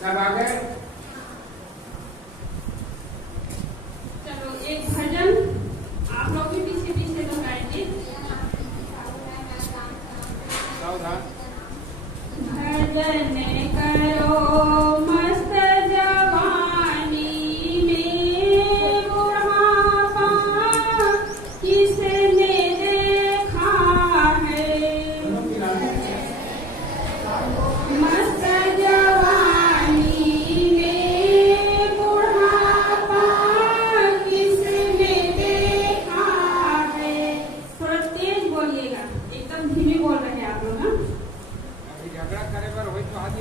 सब आ गए। चलो एक भजन आप लोग भी पीछे पीछे तो गाएंगे। सावधान। भजन करो मस्त जवानी में, बुढ़ापा किसने देखा है। मस्त जवानी में बुढ़ापा किसने देखा है। थोड़ा तेज बोलिएगा, एकदम धीमे बोल रहे हैं आप लोग। झगड़ा करे पर वही तो हाथ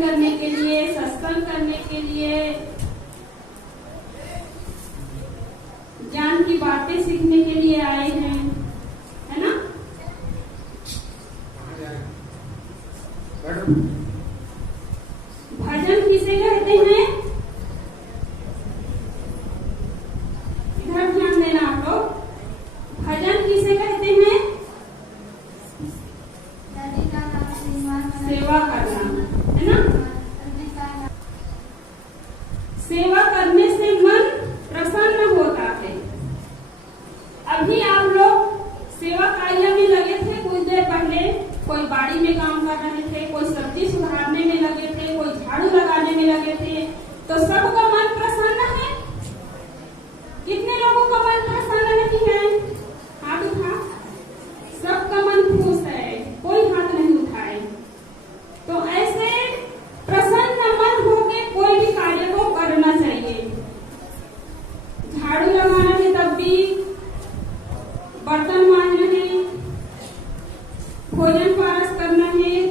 भजन करने के लिए, सत्संग करने के लिए, ज्ञान की बातें सीखने के लिए आए हैं, है ना? भजन किसे कहते हैं? इधर ध्यान देना आप लोग। भजन किसे कहते हैं? सेवा करना, है ना? सेवा करने से मन प्रसन्न होता है। अभी आप लोग सेवा कार्य में लगे थे, कुछ देर पहले कोई बाड़ी में काम कर रहे थे, कोई सब्जी सुधारने में लगे थे, कोई झाड़ू लगाने में लगे थे, तो सबका मन प्रसन्न है। कितने लोगों का मन प्रसन्न नहीं है? हाथ उठा। सबका मन खुश है, कोई हाथ नहीं उठाए। तो ऐसे प्रसन्न मन होके कोई भी कार्य को करना चाहिए। झाड़ू लगाना है तब भी, बर्तन मांजना है, भोजन पारस करना है,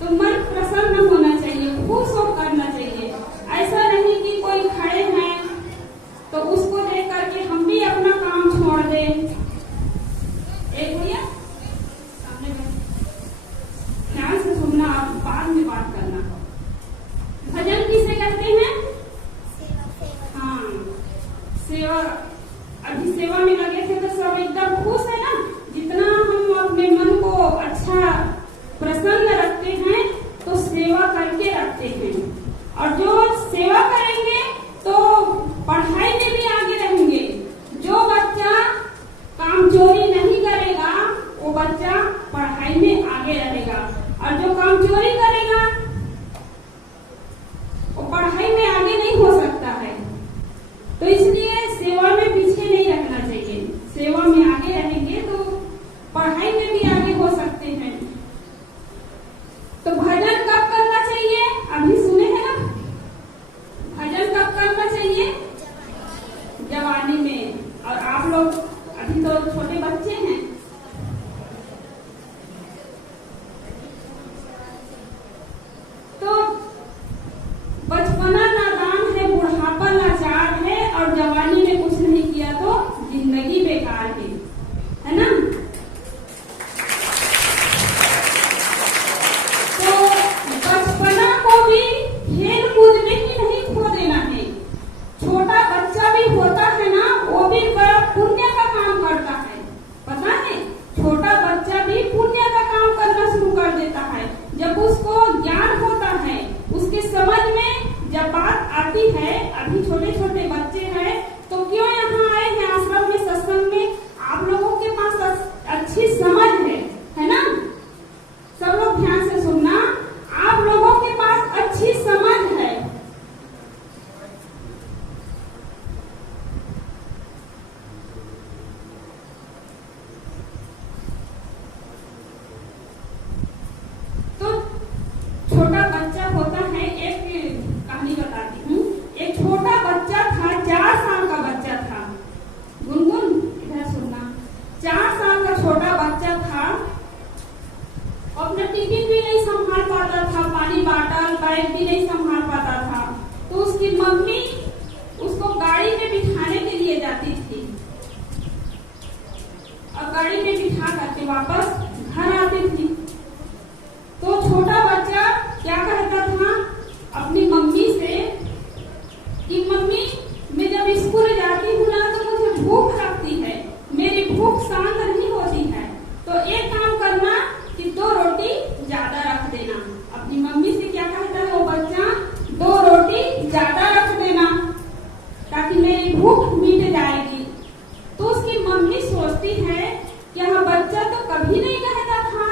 तो मन प्रसन्न होना चाहिए, खुश हो करना चाहिए। ऐसा नहीं कि कोई खड़े हैं तो उसको देख करके हम भी अपना काम छोड़ दें। एक भैया सामने ध्यान से सुनना, आप बाद में बात करना। भजन किसे कहते हैं? हाँ, सेवा। अभी सेवा में लगे थे तो सब एकदम खुश है ना। जितना हम अपने मन को अच्छा प्रसन्न रखते हैं तो सेवा करके रखते हैं, और जो सेवा करेंगे तो पढ़ाई में भी आगे रहेंगे। जो बच्चा काम चोरी नहीं करेगा वो बच्चा पढ़ाई में आगे रहेगा, और जो काम चोरी करेगा वो पढ़ाई में आगे नहीं हो सकता है। तो इसलिए सेवा में पीछे नहीं रखना चाहिए। सेवा में आगे रहेंगे तो पढ़ाई में भी आगे हो सकते हैं। तो भजन कब करना चाहिए? अभी सुने हैं ना? भजन कब करना चाहिए? जवानी में। और आप लोग अभी तो छोटे बच्चे हैं, तो बचपना नादान है, बुढ़ापा लाचार है, और जवानी में कुछ नहीं किया तो जिंदगी बेकार है ना? तो बचपना को भी खेल कूद में ही नहीं खो देना है। छोटा बच्चा भी होता है ना, वो भी बड़ा पुण्य का काम करता है। पता है, छोटा बच्चा भी पुण्य का काम करना शुरू कर देता है। जब उसको ज्ञान होता है, उसके समझ में जब बात आती है, अभी छोटे छोटे बच्चे हैं तो क्यों यहाँ आए हैं आश्रम में, सत्संग में? आप लोगों के पास अच्छी समझ है ना? सब लोग ध्यान से सुनना, आप लोगों के पास अच्छी समझ है। तो छोटा बच्चा होता है, एक कहानी बताती हूँ। एक छोटा बच्चा था, 4 साल का बच्चा था। गुनगुन इधर सुनना। 4 साल का छोटा बच्चा था, अपना टिफिन भी नहीं संभाल पाता था, पानी बाटल बैग भी नहीं संभाल पाता था। तो उसकी मम्मी उसको गाड़ी में बिठाने के लिए जाती थी, और गाड़ी में बिठा करके वापस घर आती थी। तो छोटा बच्चा क्या कहता था अपनी मम्मी से कि मम्मी, मैं जब स्कूल जाती हूँ ना तो मुझे भूख लगती है, मेरी भूख शांत नहीं होती है, तो एक काम करना कि 2 रोटी ज्यादा रख देना। अपनी मम्मी से क्या कहता है वो बच्चा? 2 रोटी ज्यादा रख देना ताकि मेरी भूख मिट जाएगी। तो उसकी मम्मी सोचती है कि यह बच्चा तो कभी नहीं कहता था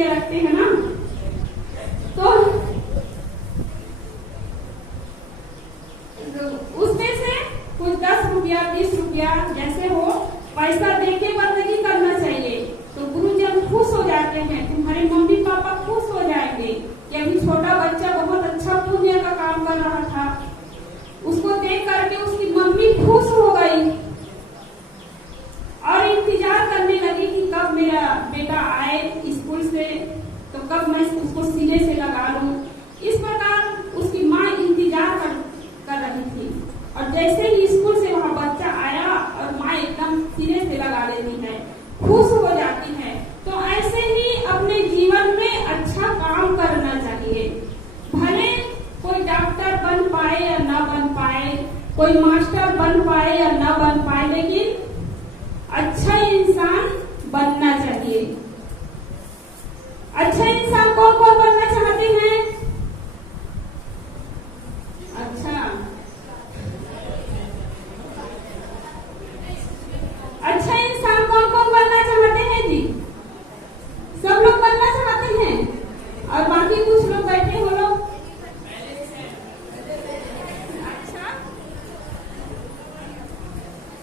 लिए रखते हैं ना, तो उसमें से कुछ 10 रुपया 20 रुपया जैसे हो पैसा देके बंदगी करना चाहिए। तो गुरुजन खुश हो जाते हैं, तुम्हारे मम्मी पापा खुश हो जाएंगे कि अभी छोटा बच्चा बहुत अच्छा पुण्य का काम कर रहा था। उसको देख करके उसकी मम्मी खुश हो गई और इंतजार करने लगी कि कब मेरा बेटा आए स्कूल से, तो कब मैं उसको सीने से लगा लूं। इस प्रकार उसकी माँ इंतजार कर रही थी, और जैसे ही स्कूल से वहाँ बच्चा आया और माँ एकदम सीने से लगा लेती है, खुश हो जाती है। तो ऐसे ही अपने जीवन में अच्छा काम करना चाहिए। भले कोई डॉक्टर बन पाए या ना बन पाए, कोई मास्टर बन पाए या ना बन पाए, लेकिन अच्छा इंसान बनना चाहिए। अच्छा इंसान कौन कौन बनना चाहते हैं? अच्छा इंसान कौन कौन बनना चाहते हैं जी? सब लोग बनना चाहते हैं, और बाकी कुछ लोग बैठे हो लोग।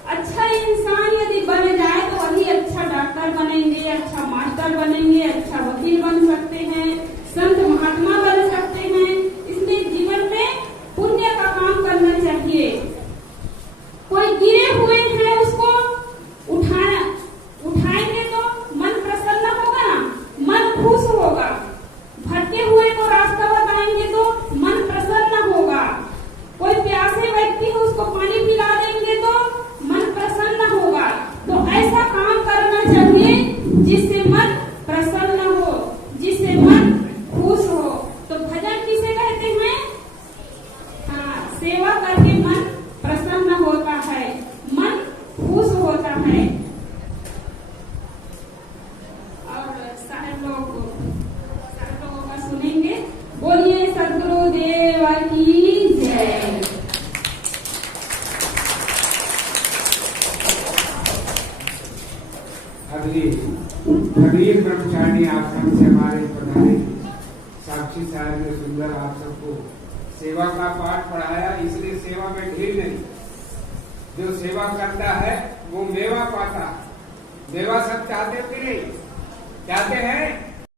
अच्छा इंसान यदि बन जाए तो वही अच्छा डॉक्टर बनेंगे, अच्छा मास्टर बनेंगे, अच्छा वकील बन सकते हैं, संत महात्मा बन सकते हैं। इसलिए जीवन में पुण्य का काम करना चाहिए। कोई गिरे हुए हैं उसको उठाएंगे तो मन प्रसन्न होगा ना, मन खुश होगा। भटके हुए को रास्ता बताएंगे तो मन प्रसन्न होगा। कोई प्यासे व्यक्ति हो उसको पानी पिला देंगे तो मन प्रसन्न होगा। तो ऐसा काम करना चाहिए जिससे मन प्रसन्न हो, जिससे मन खुश हो। तो भजन किसे कहते हैं? हाँ, सेवा करके मन प्रसन्न होता है, मन खुश होता है। और सारे लोगों का सुनेंगे। बोलिए सद्गुरुदेव की जय। अभी ब्रह्मचारी आश्रम से हमारे पधारे साक्षी साहब ने सुंदर आप सबको सेवा का पाठ पढ़ाया। इसलिए सेवा में ढील नहीं, जो सेवा करता है वो मेवा पाता। मेवा सब चाहते कि नहीं? चाहते हैं?